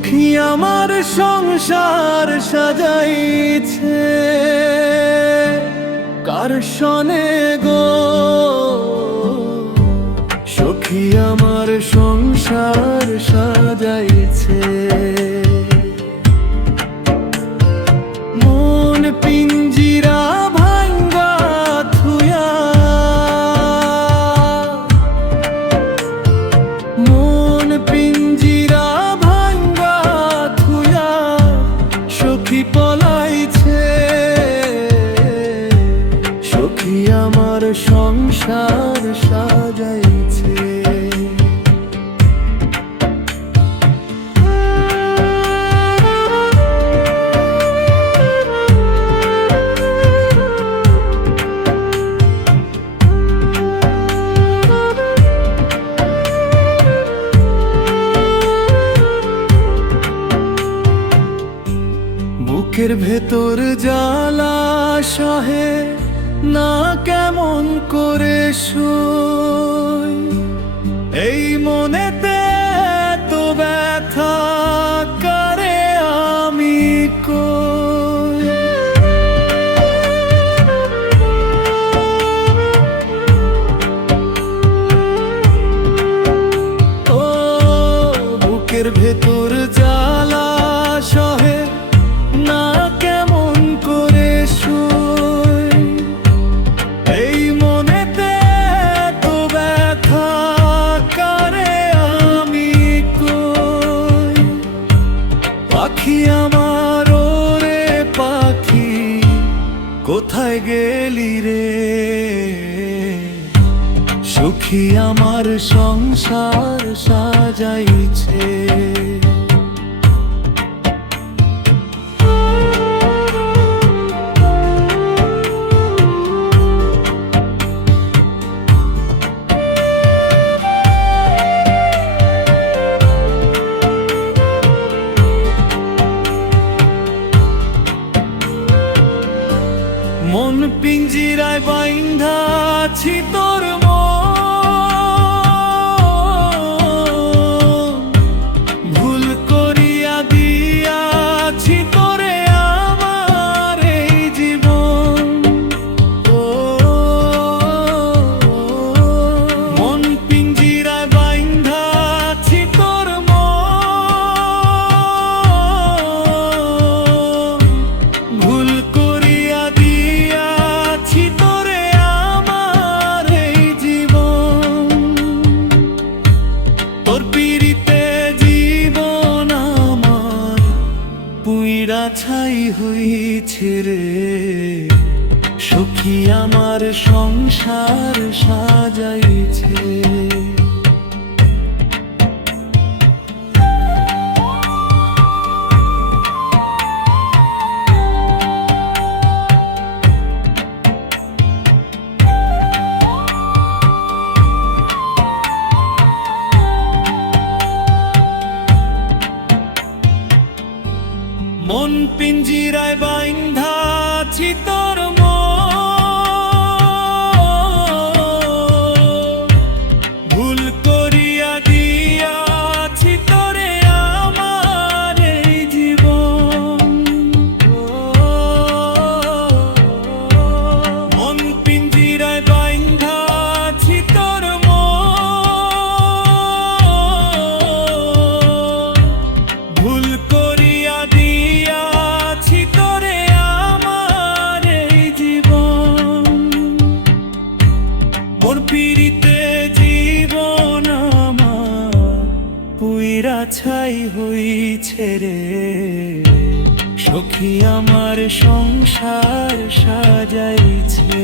সখী আমার সংসার সাজাইছে কার সনে গো, সখী আমার সংসার সাজাইছে। মন পিঞ্জিরা ভাঙ্গা থুয়া, মন পিঞ্জিরা ভাঙ্গা থুয়া সখী পলাইছে। সখী আমার সংসার সাজাইছে। বুকের ভেতর জ্বালা সহে না কেমন করে শুই, এই মনেতে তো ব্যথা করে আমি কই। ও বুকের ভেতর জ্বালা সহে না কেমন করে শুই, এই মনেতে তো ব্যথা করে আমি কই। পাখি আমার ওরে পাখি কোথায় গেলি রে, সখী আমার সংসার সাজাইছে। মন পিঞ্জিরায় বাইন্ধা আছি তোর ভুল করিয়া দিয়াছি তোরে আমার এই জীবন। ও মন পিঞ্জিরায় বাইন্ধা আছি তোর ভুল করিয়া দিয়াছি তোরে আমার এই জীবন। তোর পিরিতে জীবন আমার পুইরা ছাই হইছে রে, সখী আমার সংসার সাজাইছে। মন পিঞ্জিরায় বাইন্ধা আছি তোর ভুল করিয়া দিয়াছি তোরে আমার এই জীবন। মন পিঞ্জিরায় বাইন্ধা আছি তোর ভুল করিয়া দিয়াছি তোরে আমার এই জীবন। মোর পিরিতে জীবন আমার পুইরা ছাই হইছে রে, সখী আমার সংসার সাজাইছে।